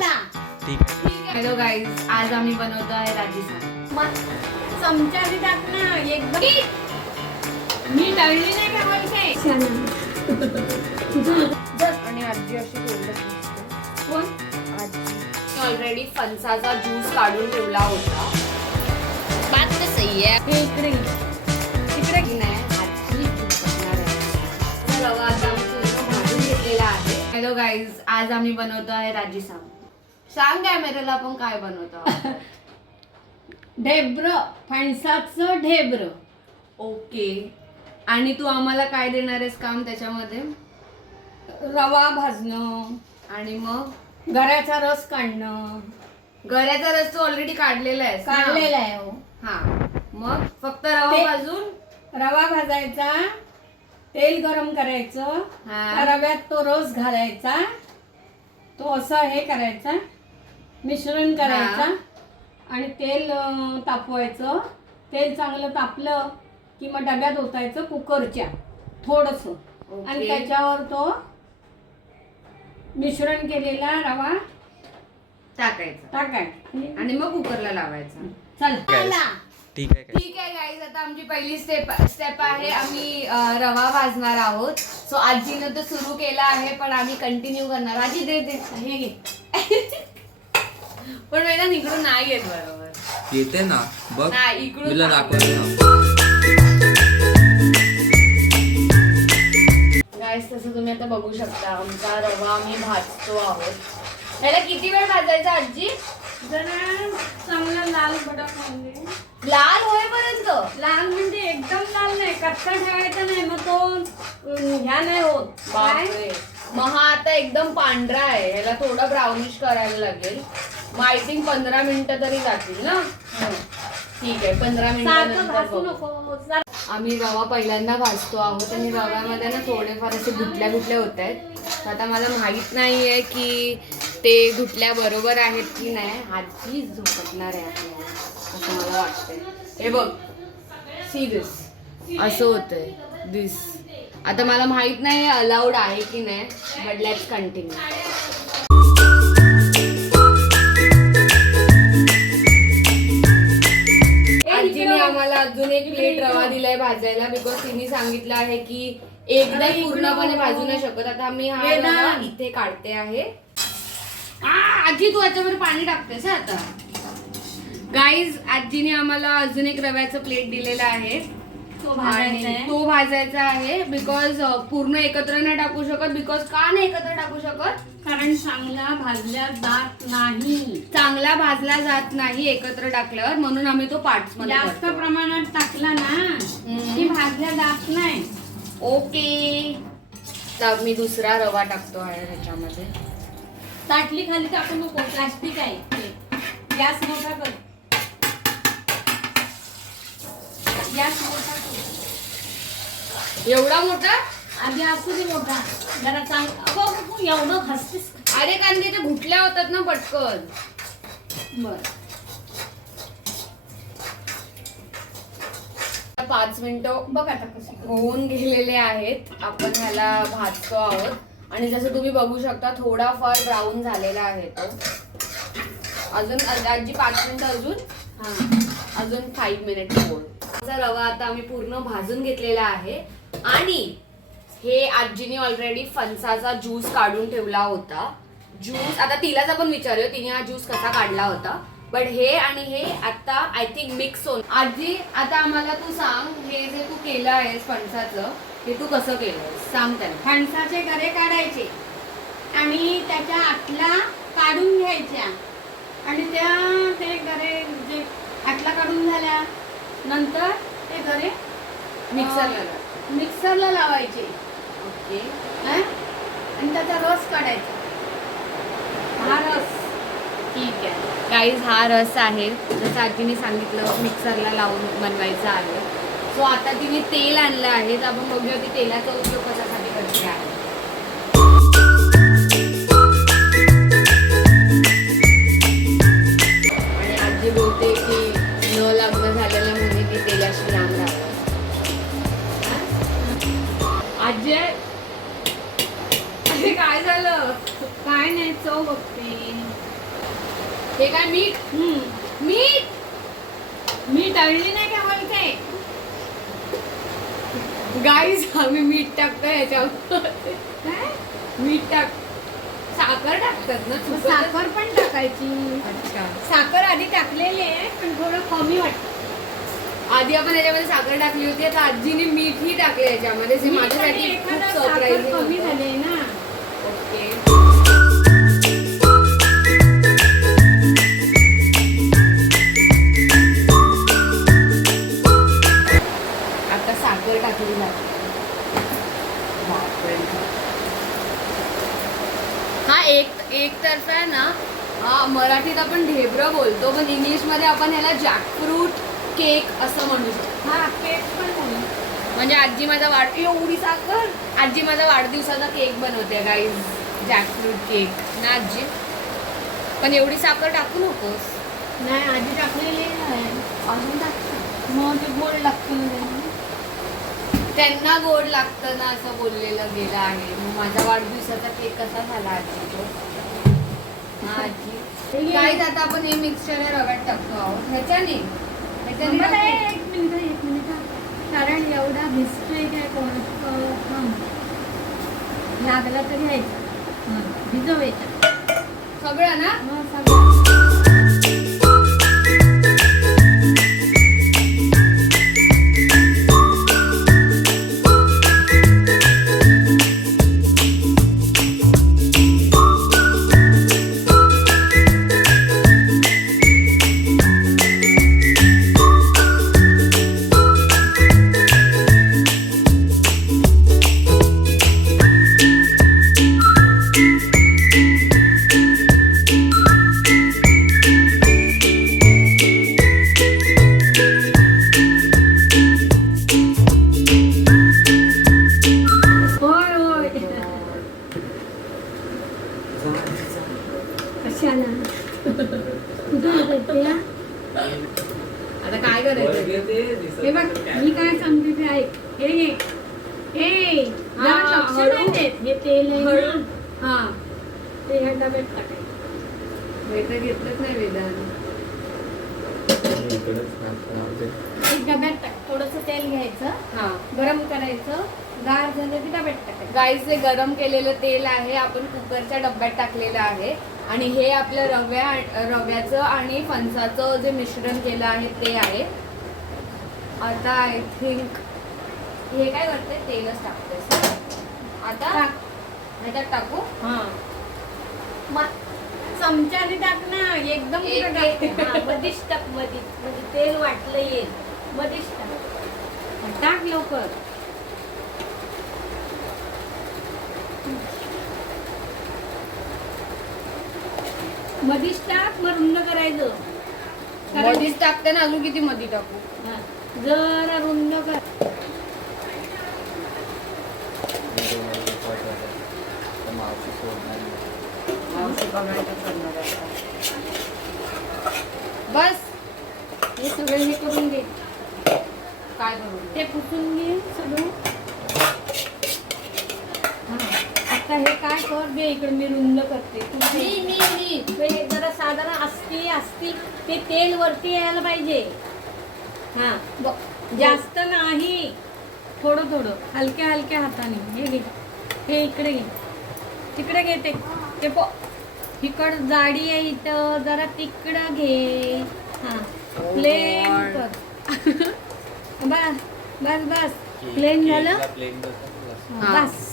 ठीक आहे. Hello guys, आज आम्ही बनवतो आहे राजस्थान. चमचा बी टाक ना एकदम. मी दळली नाही का बोलते. आणि आजी अशी कोण आजी ऑलरेडी फणसाचा ज्यूस काढून ठेवला होता. बात तर सही आहे. हे इकडे तिकडे की नाही आजी ज्यूस बनवणार आहे. रवा आता आम्ही पूर्ण भाजून घेतलेला आहे. हॅलो गाईज, आज आम्ही बनवतो आहे राजस्थान. सांग कॅमेऱ्याला आपण काय बनवतो आहोत. ढेब्र, फणसाचं ढेब्र. ओके. आणि तू आम्हाला काय देणार आहेस काम त्याच्यामध्ये? रवा भाजणं आणि मग गऱ्याचा रस काढणं. गऱ्याचा रस तू ऑलरेडी काढलेला आहे. काढलेला आहे हो. हा, मग फक्त रवा ते- भाजून रवा भाजायचा, तेल गरम करायचं, हा. त्या रव्यात तो रस घालायचा, तो असं हे करायचा, मिश्रण करायचा आणि तेल तापवायचं. तेल चांगलं तापलं की मग डब्यात ओतायचं कुकरच्या थोडंसं. आणि ओके. त्याच्यावर तो मिश्रण केलेला रवा टाकायचं टाकायचा आणि मग कुकरला लावायचं. चला. ठीक आहे काय? ठीक आहे गाईज, आता आमची पहिली स्टेप आहे. आम्ही रवा भाजणार आहोत. सो आजीनं तर सुरू केला आहे पण आम्ही कंटिन्यू करणार. आजी दे दे हे घे. पण वेळा इकडून नाही येत बरोबर. येते ना बघ, नाही, इकडून तुला सांग. दाखवतो ना. गाईज, तसं तुम्ही आता बघू शकता आमचा रवा आम्ही भाजतो आहोत. ह्याला किती वेळ भाजायचा आजी? जरा चांगला लाल भडक होऊन दे. लाल होईपर्यंत? लाल म्हणजे एकदम लाल नाही, कच्चा ठेवायचा नाही, मग तो ह्या नाही होत. काय बापरे. मग हा आता एकदम पांढरा आहे. ह्याला थोडं ब्राउनिश करायला लागेल. मग आय थिंक 15 मिनिटं तरी जातील ना. ठीक आहे, 15 सारखं मिनिटांनंतर भाजू बघू. नको. जरा आम्ही रवा पहिल्यांदा भाजतो आहोत आणि रव्यामध्ये ना थोडेफार असे गुटल्या गुटल्या होत आहेत. आता मला माहित नाहीये की ते गुटल्या बरोबर आहेत की नाही. आजी झोपटणार आहे आपल्याला असं मला वाटतंय. हे बघ, सी दिस असं होतंय दिस. आता मला माहित नाही अलाउड आहे की नाही, बट लेट्स कंटिन्यू. आजीने आम्हाला अजून एक प्लेट रवा दिलाय भाजायला, बिकॉज तिने सांगितलं आहे की एकदा पूर्णपणे भाजू नाही शकत. आता आम्ही हा रवा इथे काढते आहे. आजी तू याच्यावर पाणी टाकतेस हा आता. गाईज, आजीने आम्हाला अजून एक रव्याचं प्लेट दिलेला आहे. तो भाजायचा आणि आहे. तो भाजायचा आहे बिकॉज पूर्ण एकत्र नाही टाकू शकत. बिकॉज का नाही एकत्र टाकू शकत? कारण चांगला भाजल्या जात नाही. चांगला भाजला जात नाही एकत्र टाकल्यावर, म्हणून आम्ही तो पार्ट्स मध्ये जास्त करतो. प्रमाणात टाकला ना की भाजल्या जात नाही. ओके. तर मी दुसरा रवा टाकतो आहे ह्याच्यामध्ये. ताटली खाली टाकू नको, प्लास्टिक आहे ते. गॅस मोठा कर. गॅस मोठा कर. एवढा मोठा? आधी असू दे मोठा. जरा चांगला. अगं एवढं हसतेस. अरे कारण त्याच्या घुटल्या होतात ना पटकन. बर. 5 मिनिटं बघ आता कसं. होऊन गेलेले आहेत. आपण ह्याला भाजतो आहोत आणि जसं तुम्ही बघू शकता थोडाफार ब्राऊन झालेला आहे तो. अजून आजी 5 मिनिटं अजून 5 मिनिट होईल. रवा आता आम्ही पूर्ण भाजून घेतलेला आहे आणि हे आजीने ऑलरेडी फणसाचा ज्यूस काढून ठेवला होता. ज्यूस आता तिलाच आपण विचारूया तिने हा ज्यूस कसा काढला होता. बट हे आणि हे आता आय थिंक मिक्स होऊन. आजी, आता आम्हाला तू सांग, हे जे तू केलं आहेस फणसाचं, हे तू कसं केलंस सांग त्याला. फणसाचे गरे काढायचे आणि त्याच्या आतला काढून घ्यायच्या आणि ते गरे जे आतला काढून झाल्या नंतर ते गरे मिक्सरला लावायचे. ओके. आणि त्याचा रस काढायचा. हा रस. ठीक आहे गाईज, हा रस आहे जसं आजीने सांगितलं मिक्सरला लावून बनवायचा आहे. सो आता तिने तेल आणलं आहे, तर आपण बघूया की तेलाचा उपयोग कशासाठी करते आहे. आणि आजी बोलते की न लग्न झालेल्या मुलीने तेलाशी लांब राहावं. आजी अरे काय झालं? काय नाही, चव बघते. हे काय मीठ मीठ मी तळली नाही का बोलते. गाईज आम्ही मीठ टाकतो याच्यावर. काय मीठ टाक साखर टाकतात ना मग साखर पण टाकायची. अच्छा साखर आधी टाकलेली आहे पण थोडं कमी वाटतं. आधी आपण याच्यामध्ये साखर टाकली होती आता आजीने मीठही टाकले याच्यामध्ये जे माझ्यासाठी खूप एखादा साखर सरप्राइझिंग कमी होतं. झाले ना. ओके आता साखर टाकली जाते. हा एक तर्फा आहे ना. मराठीत आपण ढेबरं बोलतो पण इंग्लिश मध्ये आपण ह्याला जॅकफ्रूट केक असं म्हणू शकतो. हा केक पण झाली. म्हणजे आजी माझा एवढी साखर आजी माझा वाढदिवसाचा केक बनवते गाईज. जॅकफ्रूट केक ना आजी. पण एवढी साखर टाकू नकोस. नाही आधी टाकलेली आहे. अजून टाक. मग ते गोड लागतं ना. त्यांना गोड लागतं ना असं बोललेलं गेलं आहे. मग माझा वाढदिवसाचा केक कसा झाला आजी तो. हा आजी गाईज आता आपण हे मिक्सचर रव्यात टाकतो आहोत. ह्याच्याने एक मिनिट कारण एवढा भिजतोय काय कोण लागला तर घ्यायचा भिजवायचा सगळं ना. सगळं आता काय करायचं. हे बघ मी काय सांगते ते ऐक. हे लक्ष नाही देत. हे तेल आहे ना. हा ते ह्या डब्यात टाकायचं. हे तर घेतलंच नाही वेदान. एक डब्यात टाक. थोडंसं तेल घ्यायचं हा गरम करायचं. गार झालं की डब्यात टाकायचं. गाईस हे गरम केलेलं तेल आहे आपण कुकरच्या डब्यात टाकलेलं आहे. आणि हे आपलं रव्याचं आणि फणसाचं जे मिश्रण केलं आहे ते आहे. आता आय थिंक हे काय करते तेलच टाकते. आता ह्याच्यात टाकू. हा चमच्याने टाक ना. एकदम मधीच टाक. मधीच म्हणजे तेल वाटलं येईल. मधीच टाक. टाक लवकर. मधीच टाक मग रुंद करायचं. मधीच टाकते ना. अजून किती मध्ये टाकू. जरा रुंद कर. बस हे सगळं हे करून घे. काय करू ते पुसून घे सगळं. आता हे काय कर दे इकडे मी रुंद करते. मी हे जरा साधारण असती ते तेल वरती यायला पाहिजे. हा जास्त नाही. थोडं हलक्या हाताने. हे घे. हे इकडे घे. तिकडे घे. ते इकड जाडी आहे इथं. जरा तिकडं घे. हा प्लेन कर. बस प्लेन झालं. बस.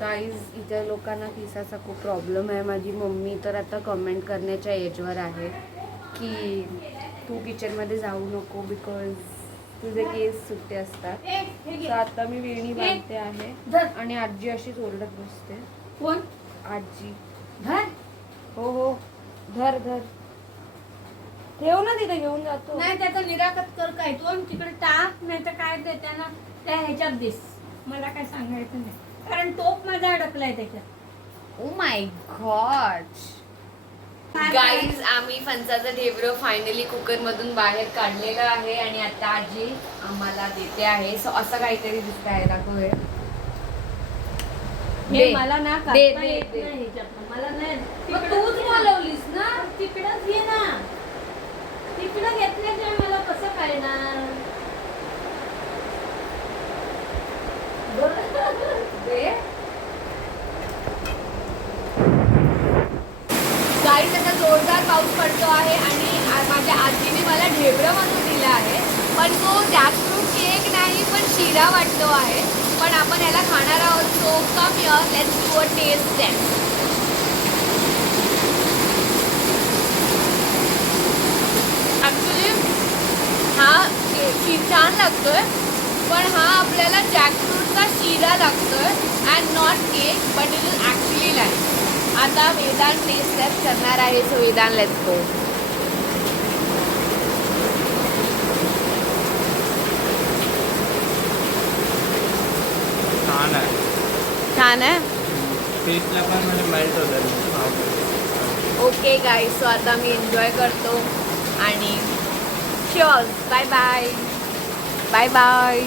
गाईज इतर लोकांना केसाचा खूप प्रॉब्लेम आहे. माझी मम्मी तर आता कमेंट करण्याच्या एजवर आहे की तू किचनमध्ये जाऊ नको बिकॉज तुझे केस सुट्टे असतात. तर आता मी वेणी बांधते आहे आणि आजी अशीच ओरडत बसते. कोण आजी. धर. हो धर ठेव ना तिथे घेऊन जातो. नाही त्याचं निराकत कर. काय तू तिकडे टाक. नाही तर काय ते त्यांना त्या ह्याच्यात दिस. मला काय सांगायचं नाही कारण टोप माझा अडकलाय त्याच्यात. Oh my God. गाईज आम्ही फणसाचं ढेबरं फायनली कुकर मधून बाहेर काढलेलं आहे आणि आता आजी आम्हाला देते आहे. सो असं काहीतरी दिसत आहे. दाखव मला ना दे. मला नाही. मग तूच बोलवलीस ना. तिकडच घे पाऊस पडतो आहे आणि माझ्या आजीने मला ढेबरं म्हणून दिलं आहे, पण तो जॅकफ्रूट केक नाही पण शिरा वाटतो आहे. पण आपण याला खाणार आहोत. So come here, let's do a taste test. Actually हा छान लागतोय, पण हा आपल्याला जॅकफ्रूटचा शिरा लागतोय and not cake, but it is actually like. आता वेदांत टेस्ट टेस्ट करणार आहे. So Vedant, let's go. छान आहे. छान आहे. टेस्टला पण म्हणजे मेल्ट होतं. ओके गाईज, सो आता मी एन्जॉय करतो आणि cheers. Bye bye. Bye bye.